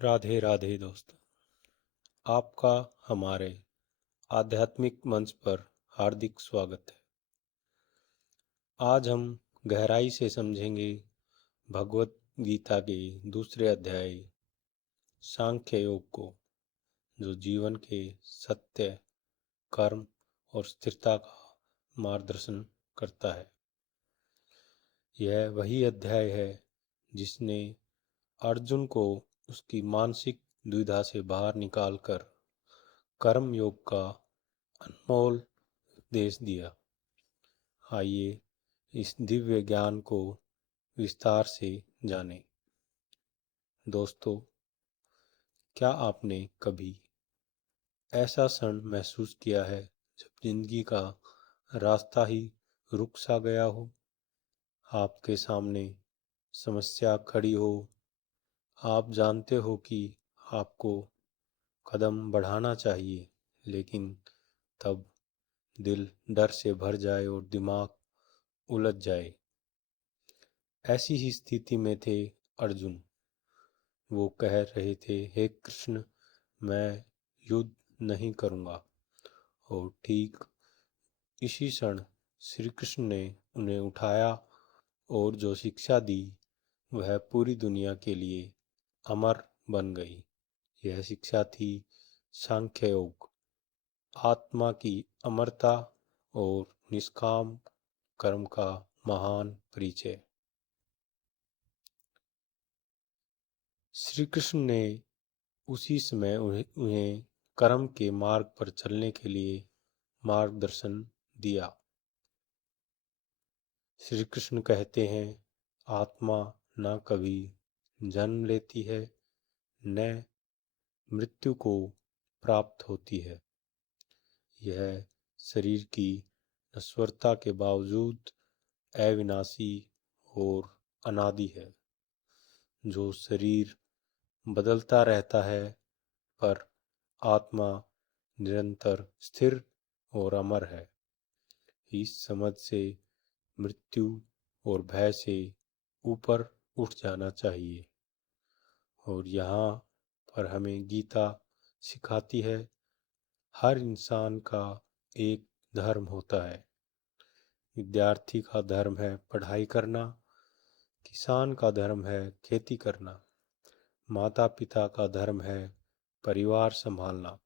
राधे राधे दोस्तों। आपका हमारे आध्यात्मिक मंच पर हार्दिक स्वागत है। आज हम गहराई से समझेंगे भगवत गीता के दूसरे अध्याय सांख्य योग को, जो जीवन के सत्य, कर्म और स्थिरता का मार्गदर्शन करता है। यह वही अध्याय है जिसने अर्जुन को उसकी मानसिक दुविधा से बाहर निकालकर कर्म योग का अनमोल उपदेश दिया। आइए इस दिव्य ज्ञान को विस्तार से जानें। दोस्तों, क्या आपने कभी ऐसा क्षण महसूस किया है जब जिंदगी का रास्ता ही रुक सा गया हो? आपके सामने समस्या खड़ी हो, आप जानते हो कि आपको कदम बढ़ाना चाहिए, लेकिन तब दिल डर से भर जाए और दिमाग उलझ जाए। ऐसी ही स्थिति में थे अर्जुन। वो कह रहे थे, हे कृष्ण, मैं युद्ध नहीं करूँगा। और ठीक इसी क्षण श्री कृष्ण ने उन्हें उठाया और जो शिक्षा दी वह पूरी दुनिया के लिए अमर बन गई। यह शिक्षा थी सांख्य योग, आत्मा की अमरता और निष्काम कर्म का महान परिचय। श्री कृष्ण ने उसी समय उन्हें कर्म के मार्ग पर चलने के लिए मार्गदर्शन दिया। श्री कृष्ण कहते हैं, आत्मा न कभी जन्म लेती है, न मृत्यु को प्राप्त होती है। यह शरीर की नश्वरता के बावजूद अविनाशी और अनादि है। जो शरीर बदलता रहता है, पर आत्मा निरंतर स्थिर और अमर है। इस समझ से मृत्यु और भय से ऊपर उठ जाना चाहिए। और यहाँ पर हमें गीता सिखाती है, हर इंसान का एक धर्म होता है। विद्यार्थी का धर्म है पढ़ाई करना, किसान का धर्म है खेती करना, माता पिता का धर्म है परिवार संभालना।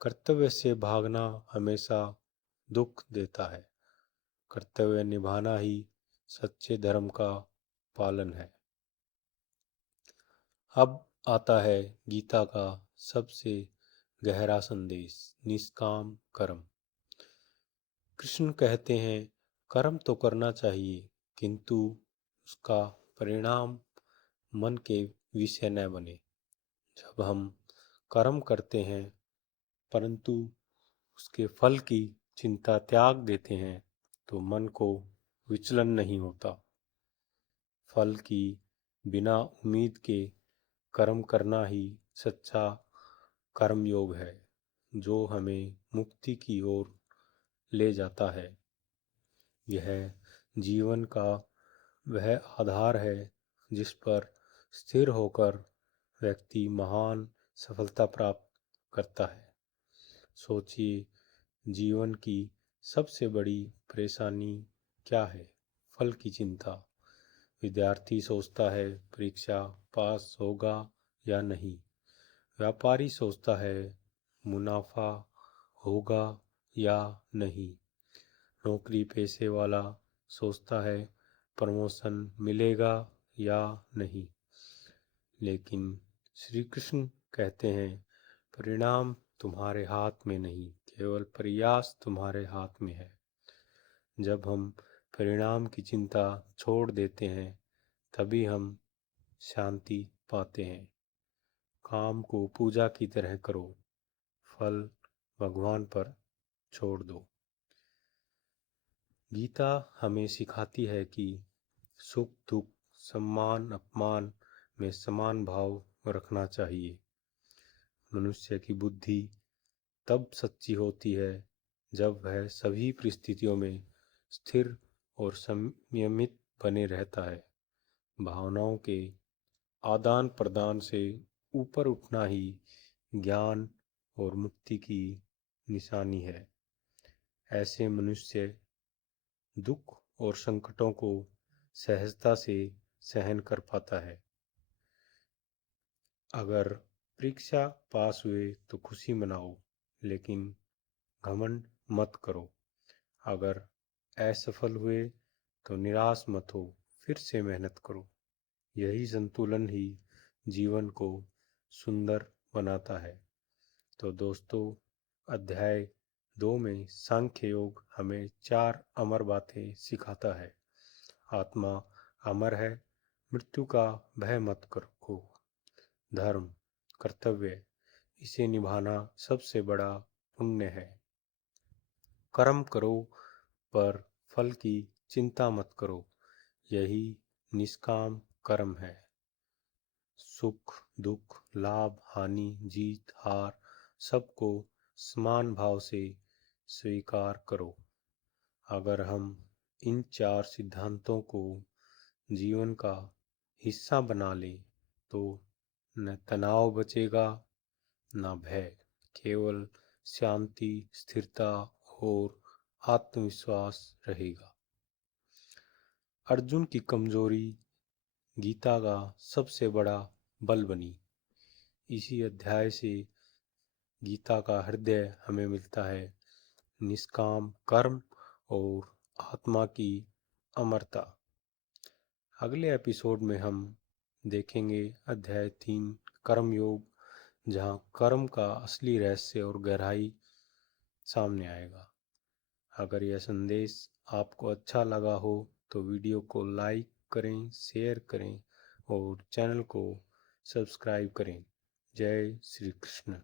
कर्तव्य से भागना हमेशा दुख देता है। कर्तव्य निभाना ही सच्चे धर्म का पालन है। अब आता है गीता का सबसे गहरा संदेश, निष्काम कर्म। कृष्ण कहते हैं, कर्म तो करना चाहिए, किंतु उसका परिणाम मन के विषय न बने। जब हम कर्म करते हैं परंतु उसके फल की चिंता त्याग देते हैं, तो मन को विचलन नहीं होता। फल की बिना उम्मीद के कर्म करना ही सच्चा कर्मयोग है, जो हमें मुक्ति की ओर ले जाता है। यह जीवन का वह आधार है जिस पर स्थिर होकर व्यक्ति महान सफलता प्राप्त करता है। सोचिए, जीवन की सबसे बड़ी परेशानी क्या है? फल की चिंता। विद्यार्थी सोचता है परीक्षा पास होगा या नहीं। व्यापारी सोचता है मुनाफा होगा या नहीं। नौकरी पेशे वाला सोचता है प्रमोशन मिलेगा या नहीं। लेकिन श्री कृष्ण कहते हैं, परिणाम तुम्हारे हाथ में नहीं, केवल प्रयास तुम्हारे हाथ में है। जब हम परिणाम की चिंता छोड़ देते हैं, तभी हम शांति पाते हैं। काम को पूजा की तरह करो, फल भगवान पर छोड़ दो। गीता हमें सिखाती है कि सुख दुख, सम्मान अपमान में समान भाव रखना चाहिए। मनुष्य की बुद्धि तब सच्ची होती है जब वह सभी परिस्थितियों में स्थिर और संयमित बने रहता है। भावनाओं के आदान प्रदान से ऊपर उठना ही ज्ञान और मुक्ति की निशानी है। ऐसे मनुष्य दुख और संकटों को सहजता से सहन कर पाता है। अगर परीक्षा पास हुए तो खुशी मनाओ, लेकिन घमंड मत करो। अगर असफल हुए तो निराश मत हो, फिर से मेहनत करो। यही संतुलन ही जीवन को सुंदर बनाता है। तो दोस्तों, अध्याय 2 में सांख्य योग हमें 4 अमर बातें सिखाता है। आत्मा अमर है, मृत्यु का भय मत करो, धर्म, कर्तव्य, इसे निभाना सबसे बड़ा पुण्य है। कर्म करो पर फल की चिंता मत करो, यही निष्काम कर्म है। सुख दुख, लाभ हानि, जीत हार, सबको समान भाव से स्वीकार करो। अगर हम इन 4 सिद्धांतों को जीवन का हिस्सा बना लें तो न तनाव बचेगा न भय, केवल शांति, स्थिरता और आत्मविश्वास रहेगा। अर्जुन की कमजोरी गीता का सबसे बड़ा बल बनी। इसी अध्याय से गीता का हृदय हमें मिलता है, निष्काम कर्म और आत्मा की अमरता। अगले एपिसोड में हम देखेंगे अध्याय 3 कर्म योग, जहाँ कर्म का असली रहस्य और गहराई सामने आएगा। अगर यह संदेश आपको अच्छा लगा हो तो वीडियो को लाइक करें, शेयर करें और चैनल को सब्सक्राइब करें। जय श्री कृष्ण।